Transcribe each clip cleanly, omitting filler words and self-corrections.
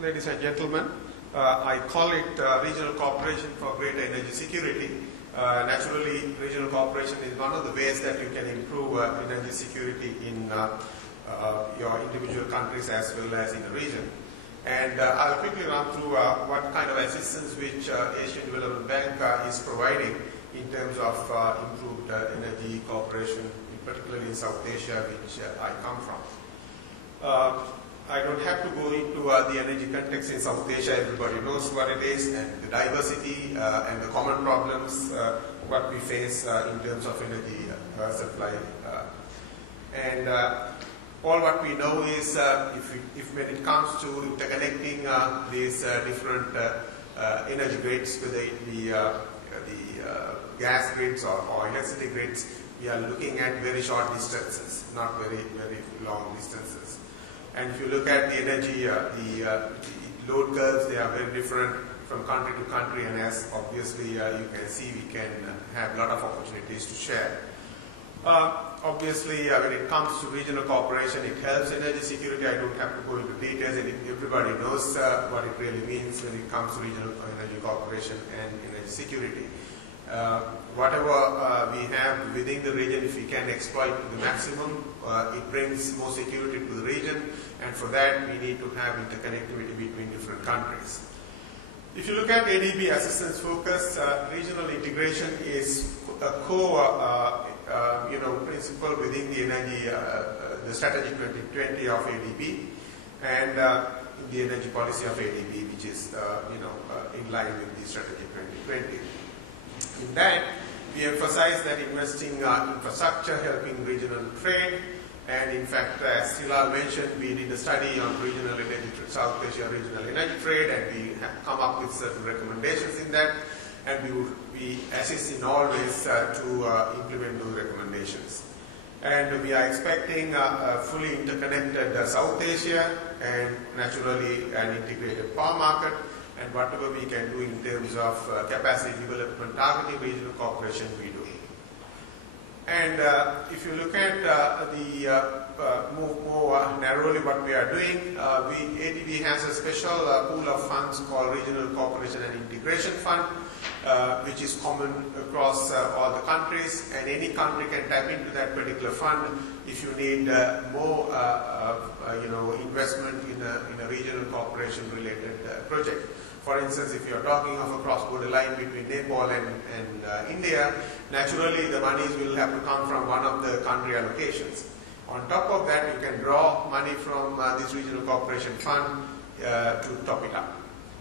ladies and gentlemen. I call it Regional Cooperation for Greater Energy Security. Naturally, regional cooperation is one of the ways that you can improve energy security in your individual countries as well as in the region. And I'll quickly run through what kind of assistance which Asian Development Bank is providing in terms of improved energy cooperation, particularly in South Asia, which I come from. I don't have to go into the energy context in South Asia. Everybody knows what it is, and the diversity and the common problems what we face in terms of energy supply. And all what we know is if when it comes to interconnecting these different energy grids, whether it be the gas grids or electricity grids, we are looking at very short distances, not very long distances. And if you look at the energy, the load curves, they are very different from country to country, and as obviously you can see, we can have a lot of opportunities to share. Obviously, when it comes to regional cooperation, it helps energy security. I don't have to go into details, and everybody knows what it really means when it comes to regional energy cooperation and energy security. Whatever we have within the region, if we can exploit to the maximum, it brings more security to the region, and for that we need to have interconnectivity between different countries. If you look at ADB assistance focus, regional integration is a core principle within the energy, the strategy 2020 of ADB, and the energy policy of ADB, which is in line with the strategy 2020. In that, we emphasize that investing infrastructure, helping regional trade, and in fact, as Silal mentioned, we did a study on regional energy, South Asia regional energy trade, and we have come up with certain recommendations in that, and we assist in all ways to implement those recommendations. And we are expecting a fully interconnected South Asia and naturally an integrated power market, and whatever we can do in terms of capacity development, targeting regional cooperation, we do. And if you look at more narrowly what we are doing, ADB has a special pool of funds called Regional Cooperation and Integration Fund, which is common across all the countries, and any country can tap into that particular fund if you need more investment in a regional cooperation related project. For instance, if you are talking of a cross-border line between Nepal and India, naturally the monies will have to come from one of the country allocations. On top of that, you can draw money from this regional cooperation fund to top it up.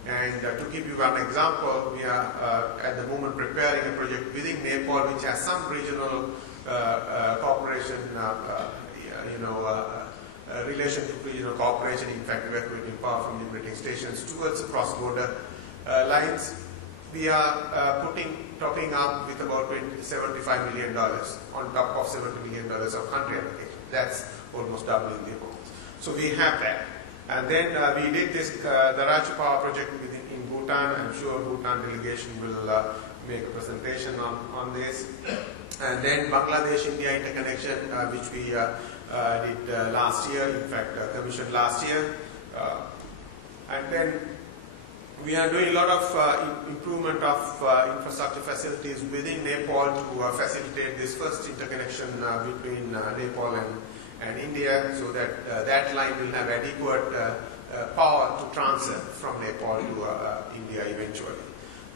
And to give you one example, we are at the moment preparing a project within Nepal which has some regional cooperation, relation to regional cooperation, in fact evacuating power from liberating stations towards cross-border lines. We are topping up with about $75 million on top of $70 million of country allocation. That's almost doubling the amount. So we have that. And then we did this Darachu power project in Bhutan. I'm sure Bhutan delegation will make a presentation on this. And then Bangladesh-India interconnection, which we did last year, in fact commissioned last year. And then we are doing a lot of improvement of infrastructure facilities within Nepal to facilitate this first interconnection between Nepal and India, so that that line will have adequate power to transfer from Nepal to India eventually.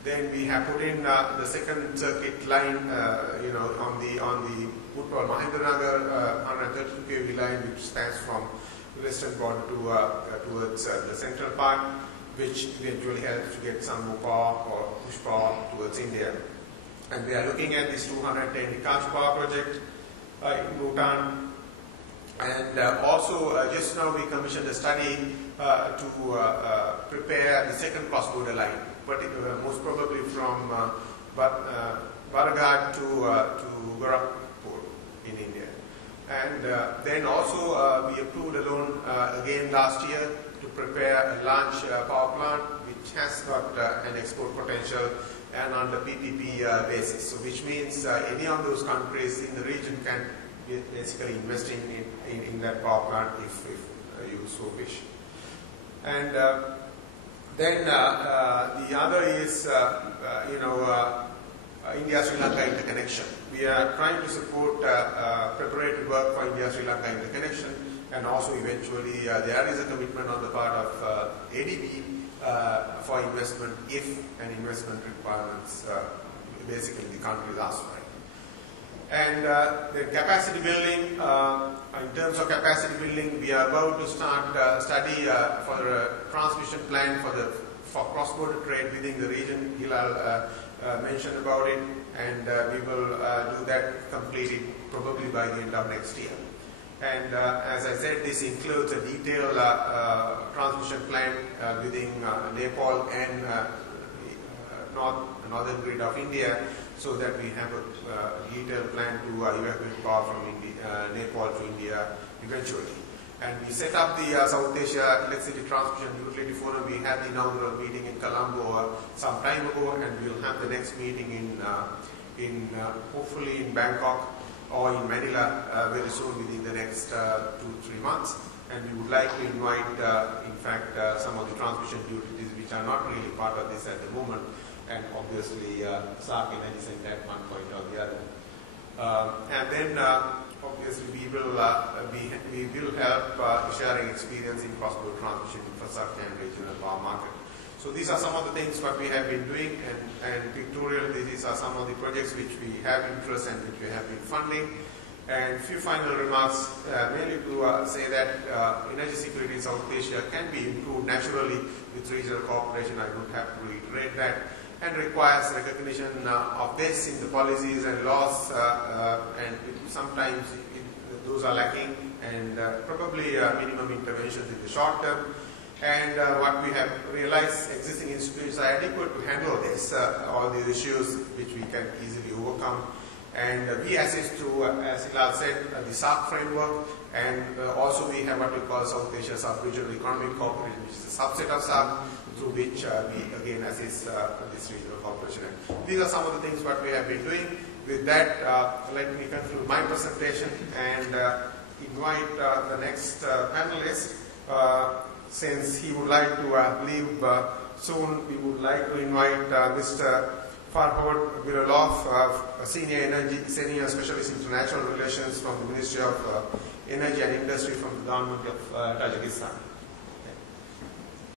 Then we have put in the second circuit line, on the Butwal Mahendranagar 132 kV line, which stands from the western border towards the central part, which eventually helps to get some more power or push power towards India. And we are looking at this 210 Hitachi power project in Bhutan. And also, just now we commissioned a study to prepare the second cross-border line, most probably from Barghat to Gorakhpur in India. And then also we approved a loan again last year to prepare a large power plant which has got an export potential and on the PPP basis. So which means any of those countries in the region can basically invest in that power plant if you so wish. And then the other is, India-Sri Lanka interconnection. We are trying to support preparatory work for India-Sri Lanka interconnection, and also eventually there is a commitment on the part of ADB for investment if an investment requirements basically the countries ask for it. And the capacity building, in terms of capacity building, we are about to start study for a transmission plan for cross-border trade within the region. Hilal mentioned about it, and we will do that completed probably by the end of next year. And as I said, this includes a detailed transmission plan within Nepal and northern grid of India, so that we have a detailed plan to evacuate power from Nepal to India eventually. And we set up the South Asia Electricity Transmission Utility Forum. We had the inaugural meeting in Colombo some time ago, and we will have the next meeting hopefully in Bangkok or in Manila very soon, within the next 2-3 months. And we would like to invite, in fact, some of the transmission utilities which are not really part of this at the moment, and obviously SAARC Energy Center at one point or the other. And then obviously we will help sharing experience in cross-border transmission infrastructure and regional power market. So these are some of the things what we have been doing, and pictorially these are some of the projects which we have interest and which we have been funding. And a few final remarks, mainly to say that energy security in South Asia can be improved naturally with regional cooperation. I don't have to reiterate that, and requires recognition of this in the policies and laws, and sometimes those are lacking, and probably minimum interventions in the short term. And what we have realized, existing institutions are adequate to handle this, all these issues which we can easily overcome. And we assist to, as Hilal said, the SAARC framework, and also we have what we call South Asia Sub-Regional Economic Cooperation, which is a subset of SAARC, through which we again assist this regional cooperation. And these are some of the things what we have been doing. With that, let me conclude my presentation and invite the next panelist. Since he would like to leave soon, we would like to invite Mr. Farhod Birolov, Senior Specialist in International Relations from the Ministry of Energy and Industry from the Government of Tajikistan.